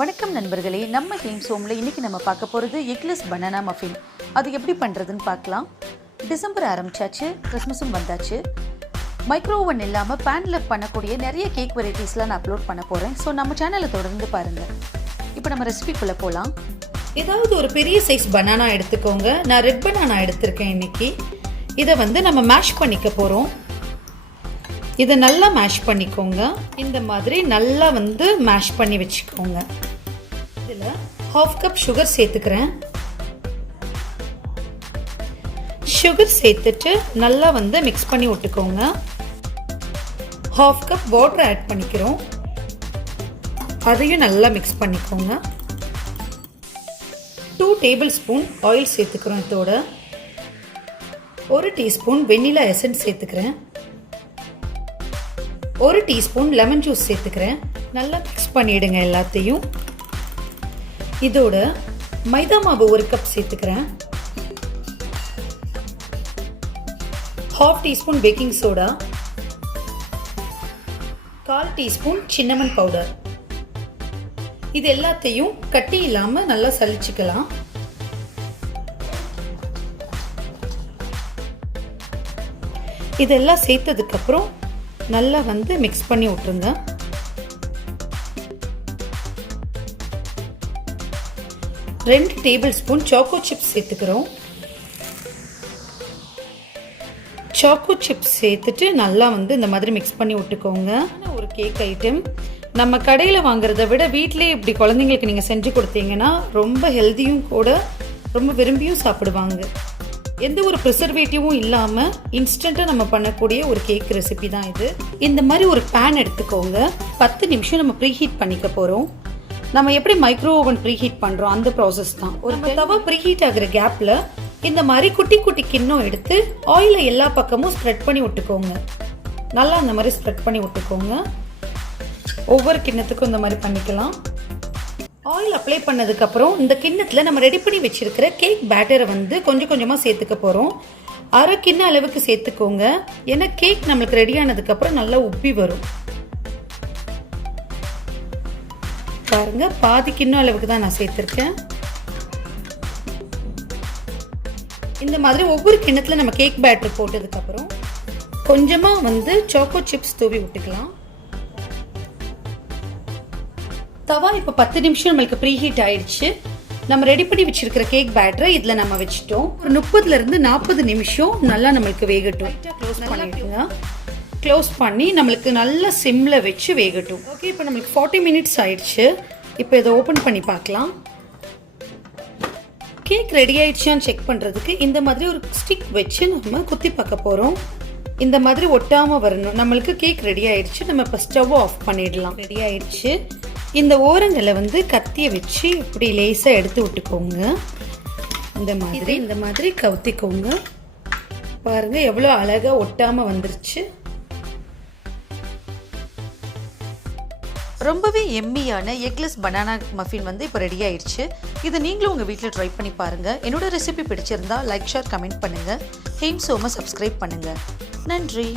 வணக்கம் நண்பர்களே, நம்ம ஹேம்ஸ் ஹோமில் இன்றைக்கி நம்ம பார்க்க போகிறது எக்லெஸ் பனானா மஃபின். அது எப்படி பண்ணுறதுன்னு பார்க்கலாம். டிசம்பர் ஆரம்பிச்சாச்சு, கிறிஸ்மஸும் வந்தாச்சு. மைக்ரோ ஓவன் இல்லாமல் பேனில் பண்ணக்கூடிய நிறைய கேக் வெரைட்டிஸ்லாம் நான் அப்லோட் பண்ண போகிறேன். ஸோ நம்ம சேனலை தொடர்ந்து பாருங்கள். இப்போ நம்ம ரெசிபிக்குள்ளே போகலாம். ஏதாவது ஒரு பெரிய சைஸ் பனானா எடுத்துக்கோங்க. நான் ரெட் பனானா எடுத்திருக்கேன் இன்றைக்கி. இதை நம்ம மேஷ் பண்ணிக்க போகிறோம். இதை நல்லா மேஷ் பண்ணிக்கோங்க. இந்த மாதிரி நல்லா மேஷ் பண்ணி வச்சுக்கோங்க. இதில் 1/2 கப் சுகர் சேர்த்துக்கிறேன். சுகர் சேர்த்துட்டு நல்லா மிக்ஸ் பண்ணி விட்டுக்கோங்க. 1/2 கப் வாட்டர் ஆட் பண்ணிக்கிறோம். அதையும் நல்லா மிக்ஸ் பண்ணிக்கோங்க. 2 டேபிள் ஸ்பூன் ஆயில் சேர்த்துக்கிறோம். இதோட 1 டீஸ்பூன் வெண்ணிலா எசன்ஸ் சேர்த்துக்கிறேன். 1 டீஸ்பூன் லெமன் ஜூஸ் சேர்த்துக்கிறேன். நல்லா மிக்ஸ் பண்ணிவிடுங்க எல்லாத்தையும். இதோட மைதா மாவு 1 கப் சேர்த்துக்கிறேன். 1/2 teaspoon baking soda, 1/4 teaspoon cinnamon powder. இது எல்லாத்தையும் கட்டி இல்லாமல் நல்லா சலிச்சுக்கலாம். இதெல்லாம் சேர்த்ததுக்கப்புறம் நல்லா மிக்ஸ் பண்ணி விட்டுருங்க. ரெண்டு டேபிள் ஸ்பூன் சாக்கோ சிப்ஸ் சேர்த்துக்கிறோம். சாக்கோ சிப்ஸ் சேர்த்துட்டு நல்லா இந்த மாதிரி மிக்ஸ் பண்ணி விட்டுக்கோங்க. ஒரு கேக் ஐட்டம் நம்ம கடையில் வாங்குறத விட வீட்டிலே இப்படி குழந்தைங்களுக்கு நீங்கள் செஞ்சு கொடுத்தீங்கன்னா ரொம்ப ஹெல்த்தியும் கூட, ரொம்ப விரும்பியும் சாப்பிடுவாங்க. எந்த ஒரு ப்ரிசர்வேட்டிவும் இல்லாமல் இன்ஸ்டண்ட்டாக நம்ம பண்ணக்கூடிய ஒரு கேக் ரெசிபி தான் இது. இந்த மாதிரி ஒரு பேன் எடுத்துக்கோங்க. 10 நிமிஷம் நம்ம ப்ரீஹீட் பண்ணிக்க போகிறோம். நம்ம எப்படி மைக்ரோ ஓவன் ப்ரீஹீட் பண்ணுறோம் அந்த ப்ராசஸ் தான். ஒரு தவா ப்ரீஹீட் ஆகிற கேப்பில் இந்த மாதிரி குட்டி குட்டி கிண்ணம் எடுத்து ஆயிலை எல்லா பக்கமும் ஸ்ப்ரெட் பண்ணி விட்டுக்கோங்க. நல்லா அந்த மாதிரி ஸ்ப்ரெட் பண்ணி விட்டுக்கோங்க. ஒவ்வொரு கிண்ணத்துக்கும் இந்த மாதிரி பண்ணிக்கலாம். ஆயில் அப்ளை பண்ணதுக்கப்புறம் இந்த கிண்ணத்தில் நம்ம ரெடி பண்ணி வச்சிருக்கிற கேக் பேட்டரை கொஞ்சம் கொஞ்சமாக சேர்த்துக்க போகிறோம். 1/2 கிண்ண அளவுக்கு சேர்த்துக்கோங்க. ஏன்னா கேக் நம்மளுக்கு ரெடி ஆனதுக்கப்புறம் நல்லா உப்பி வரும். பாருங்க, பாதி கிண்ணம் அளவுக்கு தான் நான் சேர்த்துருக்கேன். இந்த மாதிரி ஒவ்வொரு கிண்ணத்தில் நம்ம கேக் பேட்டர் போட்டதுக்கப்புறம் கொஞ்சமாக சாக்கோ சிப்ஸ் தூவி விட்டுக்கலாம். தவா இப்போ 10 நிமிஷம் நம்மளுக்கு ப்ரீஹீட் ஆயிடுச்சு. நம்ம ரெடி பண்ணி வச்சிருக்கிற கேக் பேட்டரை இதில் நம்ம வச்சுட்டோம். ஒரு 30லேருந்து 40 நிமிஷம் நல்லா நம்மளுக்கு வேகட்டும். க்ளோஸ் பண்ணிட்டுங்க. க்ளோஸ் பண்ணி நம்மளுக்கு நல்லா சிம்மில் வச்சு வேகட்டும். ஓகே, இப்போ நம்மளுக்கு 40 மினிட்ஸ் ஆயிடுச்சு. இப்போ இதை ஓப்பன் பண்ணி பார்க்கலாம். கேக் ரெடி ஆயிடுச்சான்னு செக் பண்ணுறதுக்கு இந்த மாதிரி ஒரு ஸ்டிக் வச்சு நம்ம குத்தி பார்க்க போகிறோம். இந்த மாதிரி ஒட்டாமல் வரணும். நம்மளுக்கு கேக் ரெடி ஆயிடுச்சு. நம்ம இப்போ ஸ்டவ் ஆஃப் பண்ணிடலாம். ரெடி ஆயிடுச்சு. இந்த ஓரங்களை கத்தியை வச்சு இப்படி லேசாக எடுத்து விட்டுக்கோங்க. இந்த மாதிரி கவுத்திக்கோங்க. பாருங்க எவ்வளோ அழகாக ஒட்டாமல் வந்துருச்சு. ரொம்பவே எம்மியான எக்லெஸ் பனானா மஃபின் இப்போ ரெடி ஆயிடுச்சு. இதை நீங்களும் உங்கள் வீட்டில் ட்ரை பண்ணி பாருங்கள். என்னோட ரெசிபி பிடிச்சிருந்தா லைக், ஷேர், கமெண்ட் பண்ணுங்கள். ஹேம்ஸ் ஹோமை சப்ஸ்கிரைப் பண்ணுங்கள். நன்றி.